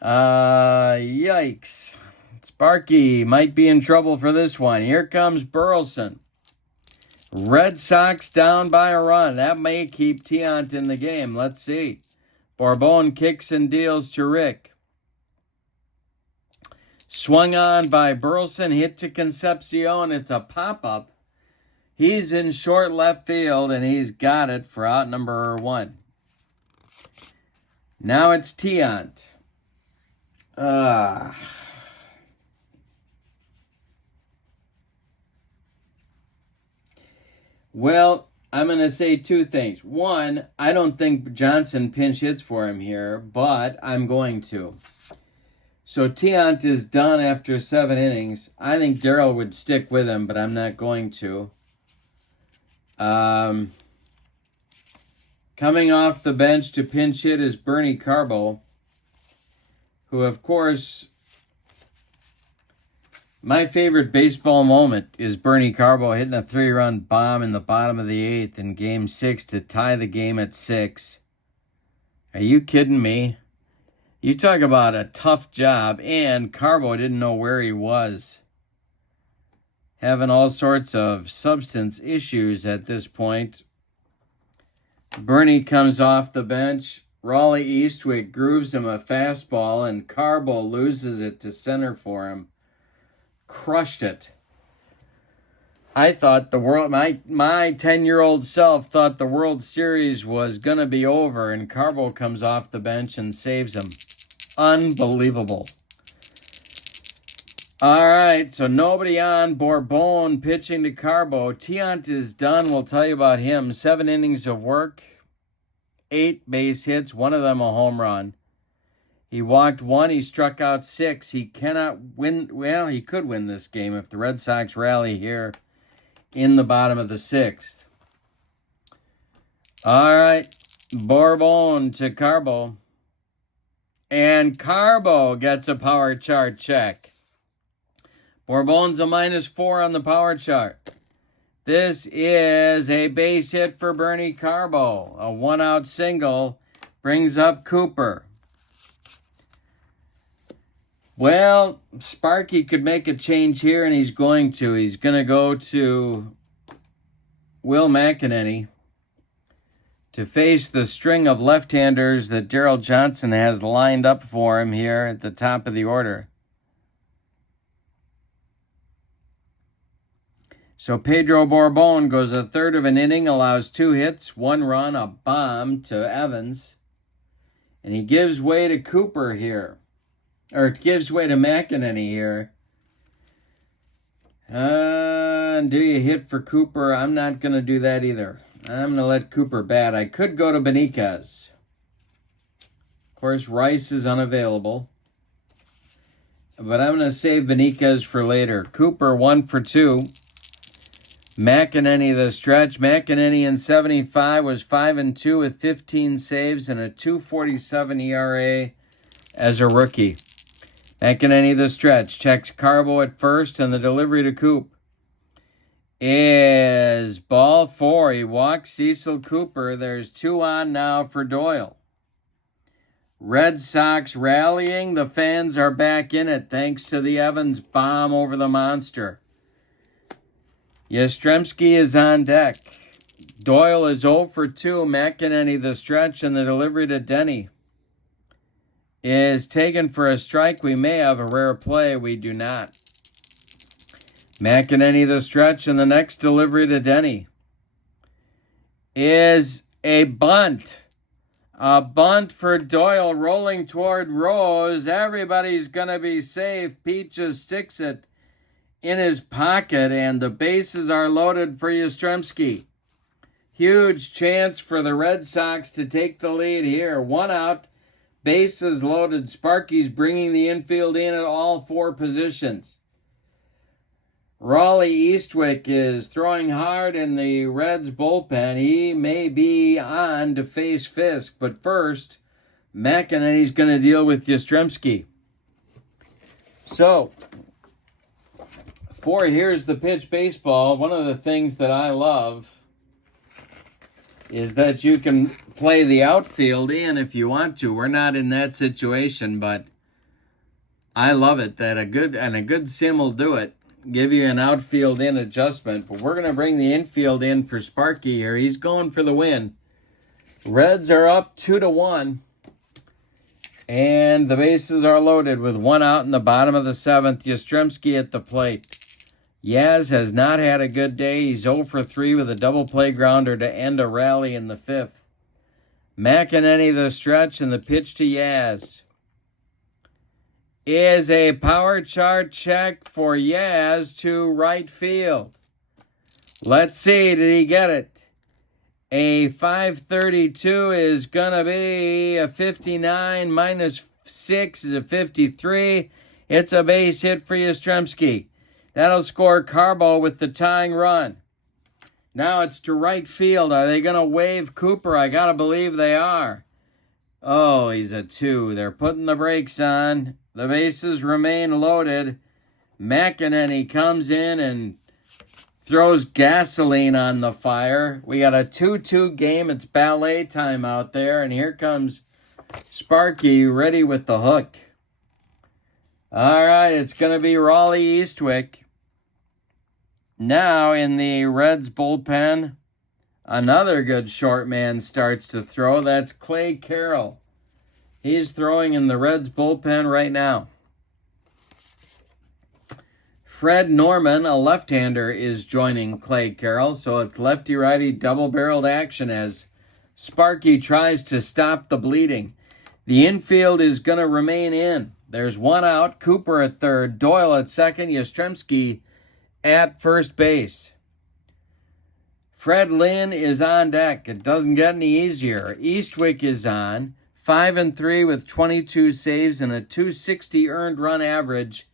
Yikes. Sparky might be in trouble for this one. Here comes Burleson. Red Sox down by a run. That may keep Tiant in the game. Let's see. Borbon kicks and deals to Rick. Swung on by Burleson. Hit to Concepcion. It's a pop-up. He's in short left field, and he's got it for out number 1. Now it's Tiant. Well, I'm going to say 2 things. 1, I don't think Johnson pinch hits for him here, but I'm going to. So Tiant is done after 7 innings. I think Darryl would stick with him, but I'm not going to. Coming off the bench to pinch hit is Bernie Carbo, who, of course, my favorite baseball moment is Bernie Carbo hitting a 3-run bomb in the bottom of the 8th in Game 6 to tie the game at 6. Are you kidding me? You talk about a tough job, and Carbo didn't know where he was. Having all sorts of substance issues at this point. Bernie comes off the bench. Raleigh Eastwick grooves him a fastball, and Carbo loses it to center for him. Crushed it. I thought the world, my 10-year-old self thought the World Series was going to be over, and Carbo comes off the bench and saves him. Unbelievable. All right, so nobody on. Bourbon pitching to Carbo. Tiant is done. We'll tell you about him. 7 innings of work, 8 base hits, 1 of them a home run. He walked 1. He struck out 6. He cannot win. Well, he could win this game if the Red Sox rally here in the bottom of the 6th. All right. Bourbon to Carbo. And Carbo gets a power chart check. Bourbon's a -4 on the power chart. This is a base hit for Bernie Carbo. A 1-out single brings up Cooper. Well, Sparky could make a change here, and he's going to. He's going to go to Will McEnany to face the string of left-handers that Darryl Johnson has lined up for him here at the top of the order. So Pedro Bourbon goes a third of an inning, allows 2 hits, 1 run, a bomb to Evans. And he gives way to Cooper here. Or gives way to McEnany here. Do you hit for Cooper? I'm not going to do that either. I'm going to let Cooper bat. I could go to Benitez. Of course, Rice is unavailable. But I'm going to save Benitez for later. Cooper 1 for 2. McEnany the stretch. McEnany in 75 was 5-2 with 15 saves and a 2.47 ERA as a rookie. McEnany the stretch. Checks Carbo at first, and the delivery to Coop is ball 4. He walks Cecil Cooper. There's 2 on now for Doyle. Red Sox rallying. The fans are back in it thanks to the Evans bomb over the monster. Yastrzemski is on deck. Doyle is 0 for 2. McEnany the stretch, and the delivery to Denny is taken for a strike. We may have a rare play. We do not. McEnany the stretch, and the next delivery to Denny is a bunt. A bunt for Doyle rolling toward Rose. Everybody's going to be safe. Pete just sticks it in his pocket, and the bases are loaded for Yastrzemski. Huge chance for the Red Sox to take the lead here. 1 out. Bases loaded. Sparky's bringing the infield in at all 4 positions. Raleigh Eastwick is throwing hard in the Reds bullpen. He may be on to face Fisk, but first, McEnany's going to deal with Yastrzemski. So, for Here's the Pitch baseball, one of the things that I love is that you can play the outfield in if you want to. We're not in that situation, but I love it that a good sim will do it. Give you an outfield in adjustment, but we're going to bring the infield in for Sparky here. He's going for the win. Reds are up 2-1, and the bases are loaded with 1 out in the bottom of the 7th. Yastrzemski at the plate. Yaz has not had a good day. He's 0 for 3 with a double play grounder to end a rally in the 5th. McEnany the stretch, and the pitch to Yaz is a power chart check for Yaz to right field. Let's see, did he get it? A 532 is going to be a 59 minus 6 is a 53. It's a base hit for Yastrzemski. That'll score Carbo with the tying run. Now it's to right field. Are they going to wave Cooper? I got to believe they are. Oh, he's a 2. They're putting the brakes on. The bases remain loaded. McEnany comes in and throws gasoline on the fire. We got a 2-2 game. It's ballet time out there. And here comes Sparky ready with the hook. All right, it's going to be Raleigh Eastwick. Now in the Reds bullpen, another good short man starts to throw. That's Clay Carroll. He's throwing in the Reds bullpen right now. Fred Norman, a left-hander, is joining Clay Carroll, so it's lefty-righty double-barreled action as Sparky tries to stop the bleeding. The infield is going to remain in. There's one out, Cooper at third, Doyle at second, Yastrzemski at first base. Fred Lynn is on deck. It doesn't get any easier. Eastwick is on, 5-3 with 22 saves and a 260 earned run average.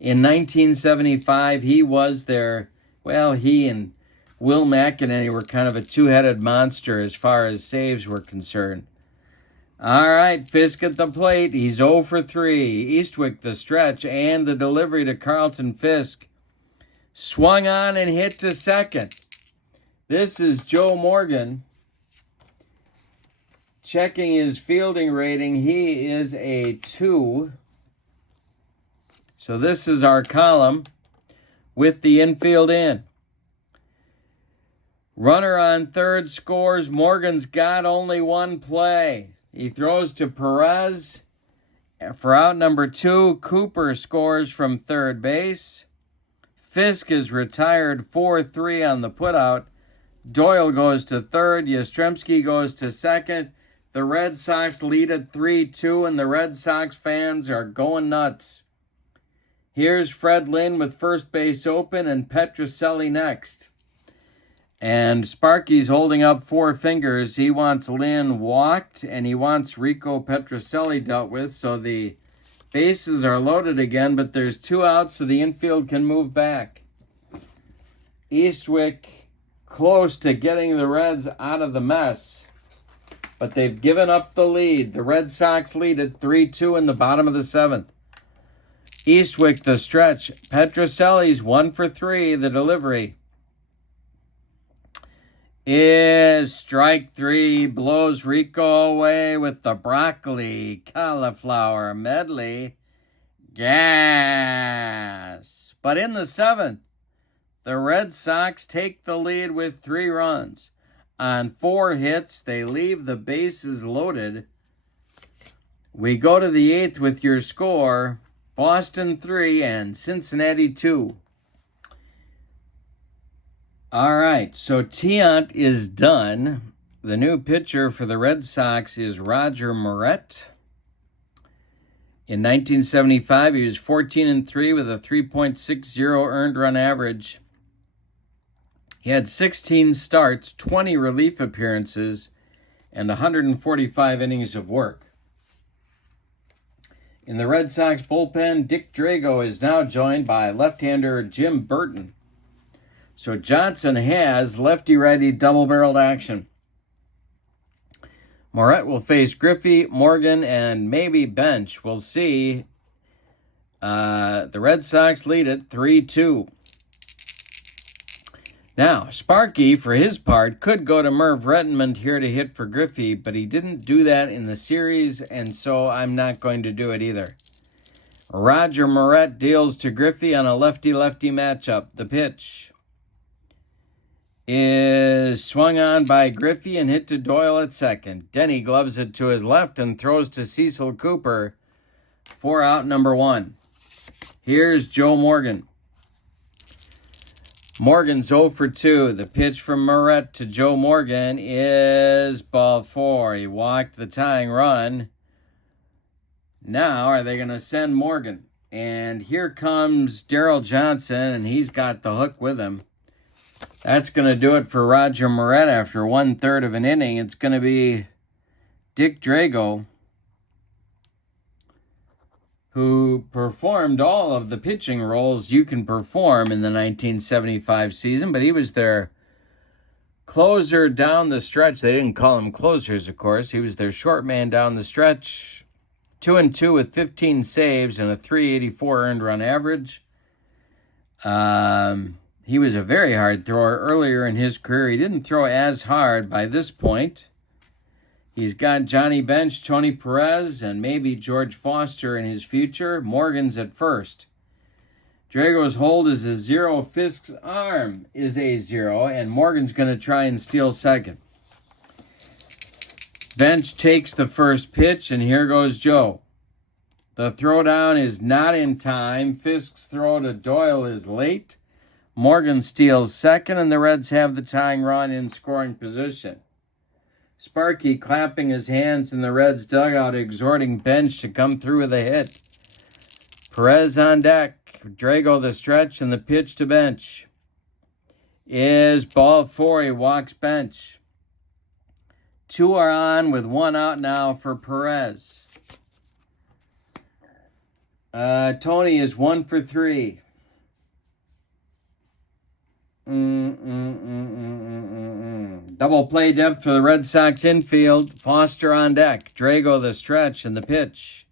In 1975, he was there. Well, he and Will McEnany were kind of a two-headed monster as far as saves were concerned. All right, Fisk at the plate. He's 0 for 3. Eastwick the stretch and the delivery to Carlton Fisk. Swung on and hit to second. This is Joe Morgan. Checking his fielding rating, he is a 2. So this is our column with the infield in. Runner on third scores. Morgan's got only one play. He throws to Perez for out number 2. Cooper scores from third base. Fisk is retired 4-3 on the putout. Doyle goes to third. Yastrzemski goes to second. The Red Sox lead at 3-2, and the Red Sox fans are going nuts. Here's Fred Lynn with first base open and Petrocelli next. And Sparky's holding up 4 fingers. He wants Lynn walked, and he wants Rico Petrocelli dealt with, so the bases are loaded again, but there's 2 outs, so the infield can move back. Eastwick close to getting the Reds out of the mess, but they've given up the lead. The Red Sox lead at 3-2 in the bottom of the 7th. Eastwick the stretch. Petrocelli's 1 for 3. The delivery is strike 3. Blows Rico away with the broccoli cauliflower medley. Gas. But in the 7th, the Red Sox take the lead with 3 runs. On 4 hits, they leave the bases loaded. We go to the 8th with your score. Boston 3 and Cincinnati 2. All right, so Tiant is done. The new pitcher for the Red Sox is Roger Moret. In 1975, he was 14-3 with a 3.60 earned run average. He had 16 starts, 20 relief appearances, and 145 innings of work. In the Red Sox bullpen, Dick Drago is now joined by left-hander Jim Burton. So Johnson has lefty-righty double-barreled action. Moret will face Griffey, Morgan, and maybe Bench. We'll see. The Red Sox lead it 3-2. Now, Sparky, for his part, could go to Merv Rettenmund here to hit for Griffey, but he didn't do that in the series, and so I'm not going to do it either. Roger Moret deals to Griffey on a lefty-lefty matchup. The pitch is swung on by Griffey and hit to Doyle at second. Denny gloves it to his left and throws to Cecil Cooper for out number 1. Here's Joe Morgan. Morgan's 0 for 2. The pitch from Moret to Joe Morgan is ball 4. He walked the tying run. Now, are they going to send Morgan? And here comes Daryl Johnson, and he's got the hook with him. That's going to do it for Roger Moret after 1/3 of an inning. It's going to be Dick Drago, who performed all of the pitching roles you can perform in the 1975 season, but he was their closer down the stretch. They didn't call him closers, of course. He was their short man down the stretch. 2-2 with 15 saves and a .384 earned run average. He was a very hard thrower earlier in his career. He didn't throw as hard by this point. He's got Johnny Bench, Tony Perez, and maybe George Foster in his future. Morgan's at first. Drago's hold is a 0. Fisk's arm is a 0, and Morgan's going to try and steal second. Bench takes the first pitch, and here goes Joe. The throwdown is not in time. Fisk's throw to Doyle is late. Morgan steals second, and the Reds have the tying run in scoring position. Sparky clapping his hands in the Reds' dugout, exhorting Bench to come through with a hit. Perez on deck. Drago the stretch, and the pitch to Bench is ball 4. He walks Bench. 2 are on with 1 out now for Perez. Tony is 1 for 3. Double play depth for the Red Sox infield. Foster on deck. Drago the stretch, and the pitch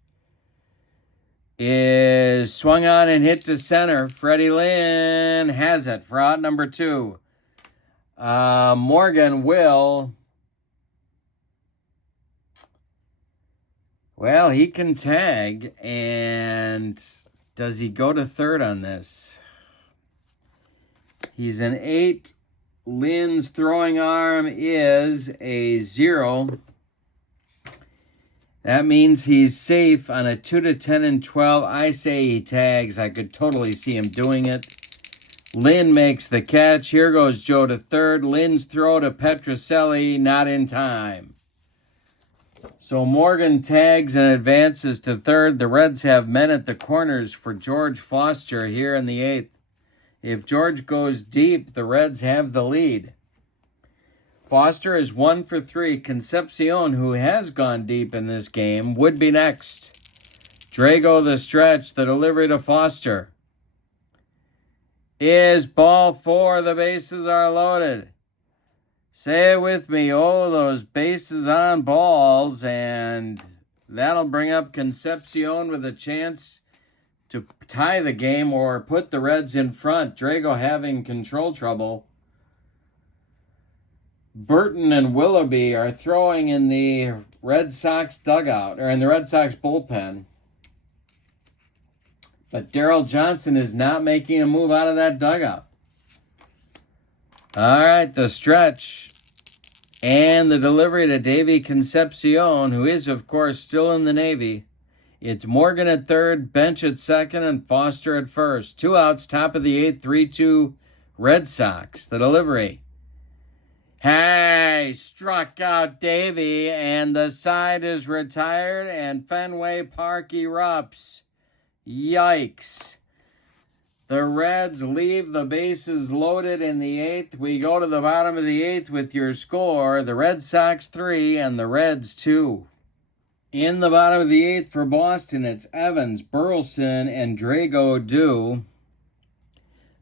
is swung on and hit to center. Freddie Lynn has it for out number 2. Morgan will... Well, he can tag, and does he go to third on this? He's an 8. Lynn's throwing arm is a 0. That means he's safe on a 2 to 10 and 12. I say he tags. I could totally see him doing it. Lynn makes the catch. Here goes Joe to third. Lynn's throw to Petrocelli, not in time. So Morgan tags and advances to third. The Reds have men at the corners for George Foster here in the 8th. If George goes deep, the Reds have the lead. Foster is 1 for 3. Concepcion, who has gone deep in this game, would be next. Drago the stretch, the delivery to Foster is ball 4. The bases are loaded. Say it with me. Oh, those bases on balls. And that'll bring up Concepcion with a chance to tie the game or put the Reds in front. Drago having control trouble. Burton and Willoughby are throwing in the Red Sox dugout, or in the Red Sox bullpen. But Daryl Johnson is not making a move out of that dugout. All right, the stretch and the delivery to Davy Concepcion, who is, of course, still in the Navy. It's Morgan at third, Bench at second, and Foster at first. 2 outs, top of the 8th, 3-2 Red Sox. The delivery. Hey, struck out Davy, and the side is retired, and Fenway Park erupts. Yikes. The Reds leave the bases loaded in the 8th. We go to the bottom of the 8th with your score. The Red Sox 3 and the Reds 2. In the bottom of the 8th for Boston, it's Evans, Burleson, and Drago due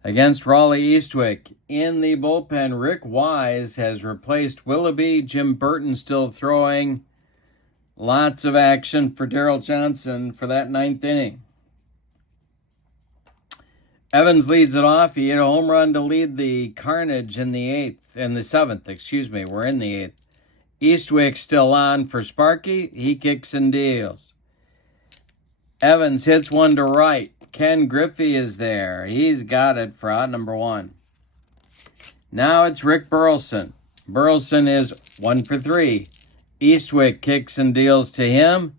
against Raleigh Eastwick. In the bullpen, Rick Wise has replaced Willoughby. Jim Burton still throwing. Lots of action for Daryl Johnson for that 9th inning. Evans leads it off. He hit a home run to lead the carnage in the 7th. We're in the 8th. Eastwick still on for Sparky. He kicks and deals. Evans hits one to right. Ken Griffey is there. He's got it for out number 1. Now it's Rick Burleson. Burleson is 1 for 3. Eastwick kicks and deals to him.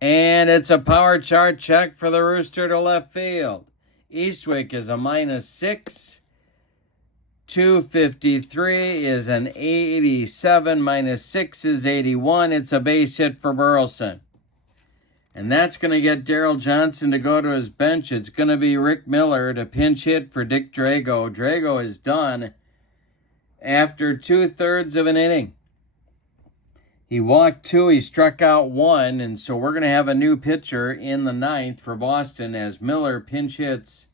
And it's a power chart check for the Rooster to left field. Eastwick is a -6. 253 is an 87 minus 6 is 81. It's a base hit for Burleson. And that's going to get Daryl Johnson to go to his bench. It's going to be Rick Miller to pinch hit for Dick Drago. Drago is done after 2/3 of an inning. He walked 2, he struck out 1, and so we're going to have a new pitcher in the 9th for Boston as Miller pinch hits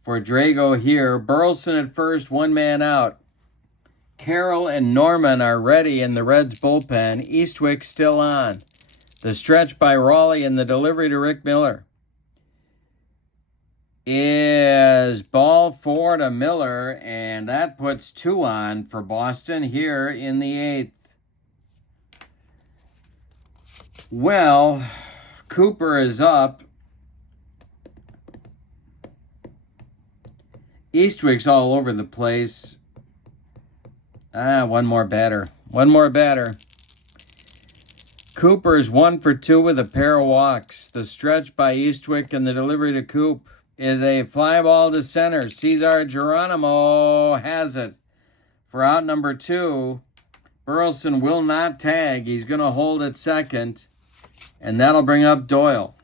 for Drago here. Burleson at first, 1 man out. Carroll and Norman are ready in the Reds bullpen. Eastwick still on. The stretch by Raleigh and the delivery to Rick Miller is ball 4 to Miller, and that puts 2 on for Boston here in the 8th. Well, Cooper is up. Eastwick's all over the place. One more batter. Cooper is 1 for 2 with a pair of walks. The stretch by Eastwick and the delivery to Coop is a fly ball to center. Cesar Geronimo has it for out number 2. Burleson will not tag. He's going to hold at second, and that'll bring up Doyle.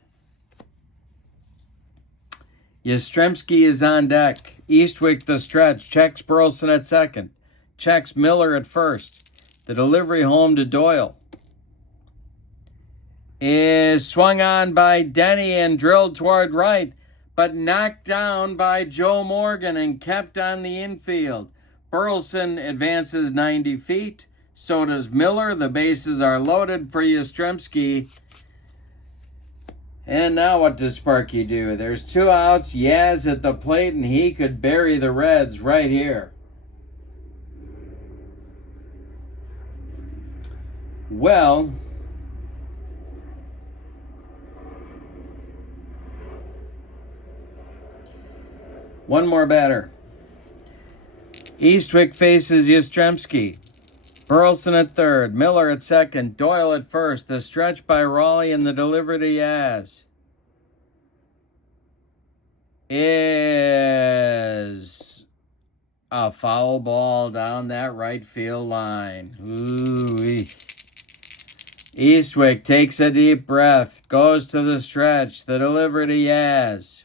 Yastrzemski is on deck. Eastwick the stretch. Checks Burleson at second. Checks Miller at first. The delivery home to Doyle is swung on by Denny and drilled toward right, but knocked down by Joe Morgan and kept on the infield. Burleson advances 90 feet. So does Miller. The bases are loaded for Yastrzemski. And now what does Sparky do? There's 2 outs. Yaz at the plate, and he could bury the Reds right here. Well, one more batter. Eastwick faces Yastrzemski. Burleson at third, Miller at second, Doyle at first. The stretch by Raleigh and the delivery to Yaz is a foul ball down that right field line. Ooh-wee. Eastwick takes a deep breath, goes to the stretch. The delivery to Yaz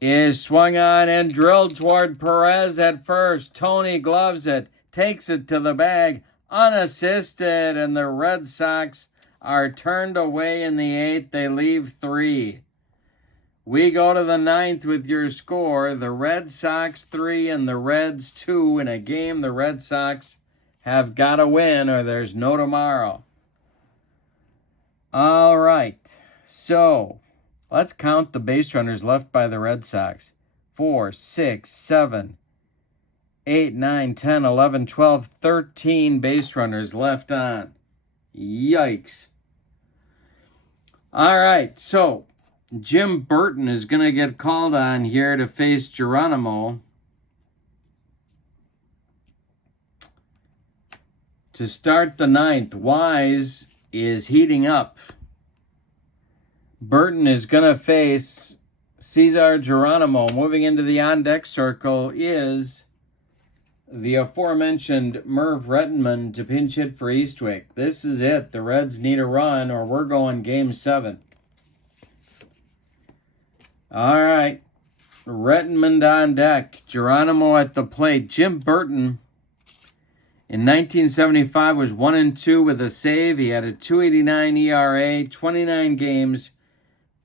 is swung on and drilled toward Perez at first. Tony gloves it, takes it to the bag, unassisted, and the Red Sox are turned away in the 8th. They leave 3. We go to the 9th with your score. The Red Sox 3 and the Reds 2 in a game the Red Sox have got to win or there's no tomorrow. All right, so let's count the base runners left by the Red Sox. 4, 6, 7, 8, 9, 10, 11, 12, 13 base runners left on. Yikes. All right, so Jim Burton is going to get called on here to face Geronimo. To start the 9th, Wise is heating up. Burton is going to face Cesar Geronimo. Moving into the on-deck circle is the aforementioned Merv Rettenman to pinch hit for Eastwick. This is it. The Reds need a run or we're going Game 7. All right. Rettenman on deck. Geronimo at the plate. Jim Burton in 1975 was 1-2 with a save. He had a 2.89 ERA, 29 games,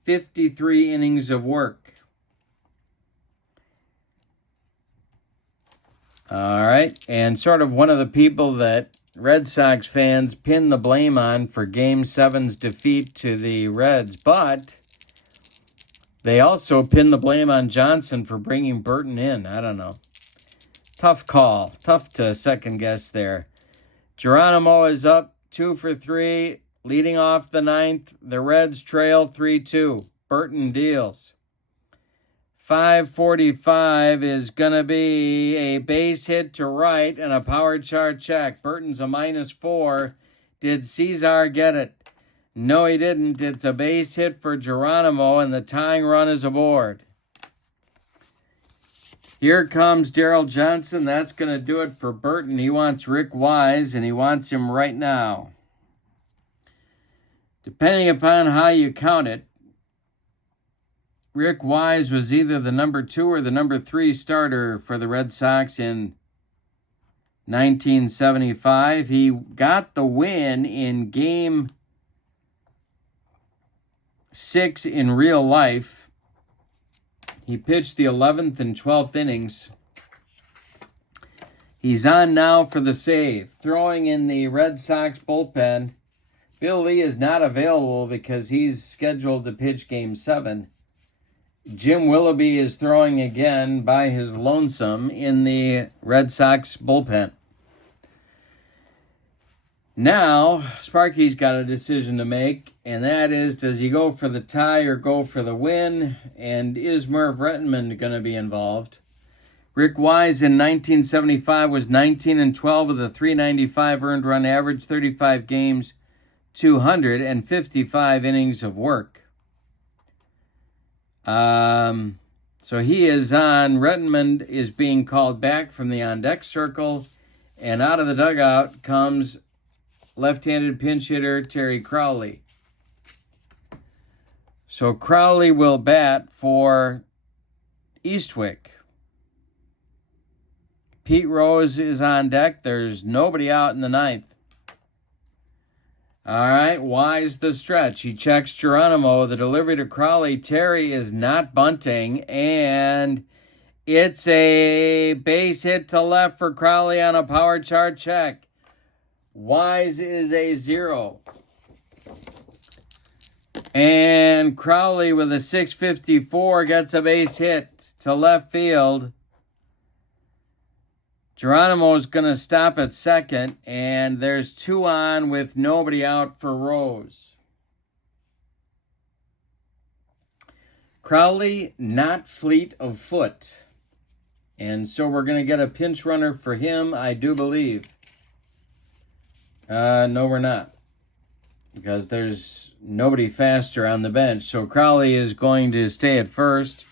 53 innings of work. All right, and sort of one of the people that Red Sox fans pin the blame on for Game 7's defeat to the Reds, but they also pin the blame on Johnson for bringing Burton in. I don't know. Tough call. Tough to second guess there. Geronimo is up 2 for 3, leading off the 9th. The Reds trail 3-2. Burton deals. 5:45 is going to be a base hit to right and a power chart check. Burton's a -4. Did Cesar get it? No, he didn't. It's a base hit for Geronimo, and the tying run is aboard. Here comes Daryl Johnson. That's going to do it for Burton. He wants Rick Wise, and he wants him right now. Depending upon how you count it, Rick Wise was either the number 2 or the number 3 starter for the Red Sox in 1975. He got the win in Game 6 in real life. He pitched the 11th and 12th innings. He's on now for the save. Throwing in the Red Sox bullpen, Bill Lee is not available because he's scheduled to pitch Game 7. Jim Willoughby is throwing again by his lonesome in the Red Sox bullpen. Now, Sparky's got a decision to make, and that is, does he go for the tie or go for the win? And is Merv Rettenmund going to be involved? Rick Wise in 1975 was 19 and 12 with a .395 earned run average, 35 games, 255 innings of work. So he is on. Rettenmund is being called back from the on-deck circle, and out of the dugout comes left-handed pinch hitter Terry Crowley. So Crowley will bat for Eastwick. Pete Rose is on deck. There's nobody out in the ninth. All right, Wise the stretch. He checks Geronimo. The delivery to Crowley. Terry is not bunting, and it's a base hit to left for Crowley on a power chart check. Wise is a 0. And Crowley with a 654 gets a base hit to left field. Geronimo's going to stop at second, and there's 2 on with nobody out for Rose. Crowley not fleet of foot, and so we're going to get a pinch runner for him, I do believe. No, we're not, because there's nobody faster on the bench. So Crowley is going to stay at first.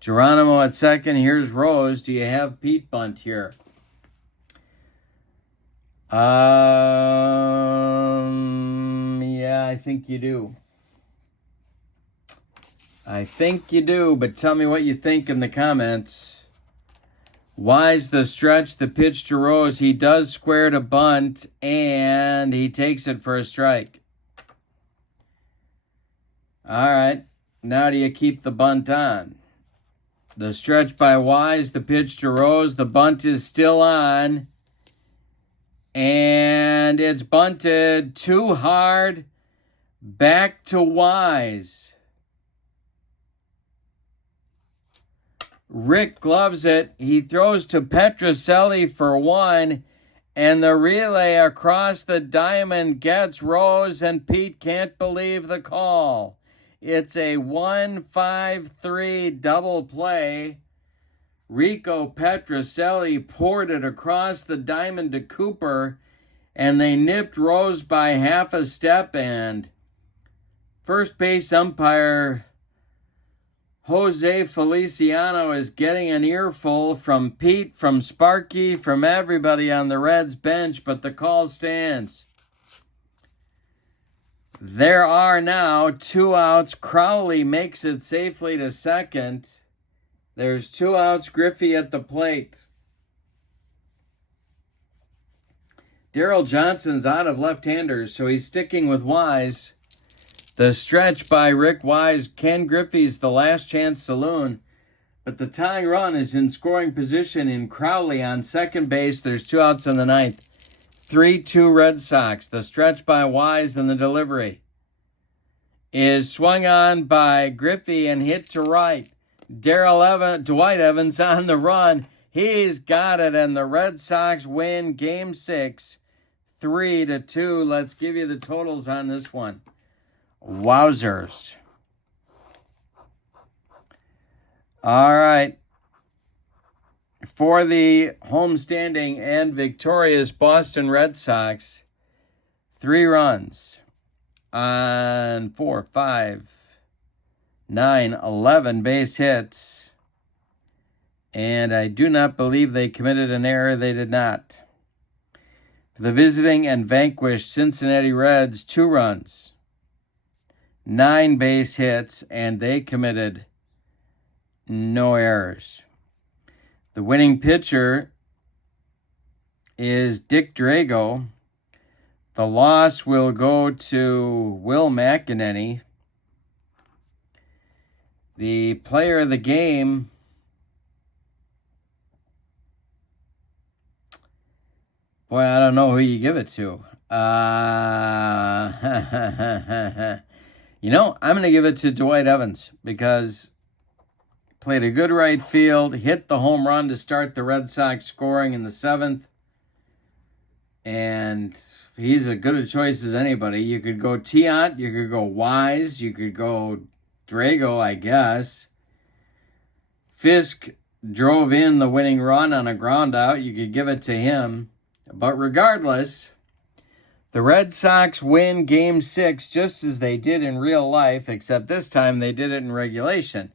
Geronimo at second. Here's Rose. Do you have Pete bunt here? Yeah, I think you do. But tell me what you think in the comments. Wise the stretch, the pitch to Rose. He does square to bunt, and he takes it for a strike. All right, now do you keep the bunt on? The stretch by Wise, the pitch to Rose. The bunt is still on. And it's bunted too hard. Back to Wise. Rick gloves it. He throws to Petrocelli for 1. And the relay across the diamond gets Rose, and Pete can't believe the call. It's a 1-5-3 double play. Rico Petrocelli poured it across the diamond to Cooper, and they nipped Rose by half a step, and first base umpire Jose Feliciano is getting an earful from Pete, from Sparky, from everybody on the Reds bench, but the call stands. There are now 2 outs. Crowley makes it safely to second. There's 2 outs. Griffey at the plate. Daryl Johnson's out of left-handers, so he's sticking with Wise. The stretch by Rick Wise. Ken Griffey's the last chance saloon, but the tying run is in scoring position in Crowley on second base. There's 2 outs in the ninth. 3-2 Red Sox. The stretch by Wise, and the delivery is swung on by Griffey and hit to right. Dwight Evans on the run. He's got it, and the Red Sox win Game 6, 3-2. Let's give you the totals on this one. Wowzers. All right. For the homestanding and victorious Boston Red Sox, 3 runs on 4, 5, 9, 11 base hits, And I do not believe they committed an error. They did not. For the visiting and vanquished Cincinnati Reds, 2 runs, 9 base hits, and they committed no errors. The winning pitcher is Dick Drago. The loss will go to Will McEnany. The player of the game, boy, I don't know who you give it to. You know, I'm going to give it to Dwight Evans because played a good right field, hit the home run to start the Red Sox scoring in the 7th. And he's as good a choice as anybody. You could go Tiant, you could go Wise, you could go Drago, I guess. Fisk drove in the winning run on a ground out. You could give it to him. But regardless, the Red Sox win Game 6 just as they did in real life, except this time they did it in regulation.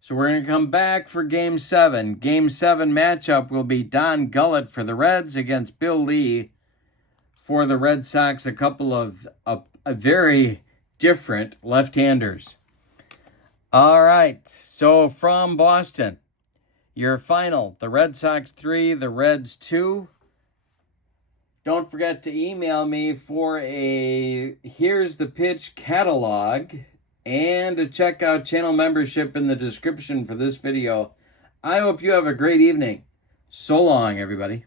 So we're going to come back for Game 7. Game 7 matchup will be Don Gullett for the Reds against Bill Lee for the Red Sox, a couple of very different left-handers. All right, so from Boston, your final, the Red Sox 3, the Reds 2. Don't forget to email me for a Here's the Pitch catalog and to check out channel membership in the description for this video. I hope you have a great evening. So long, everybody.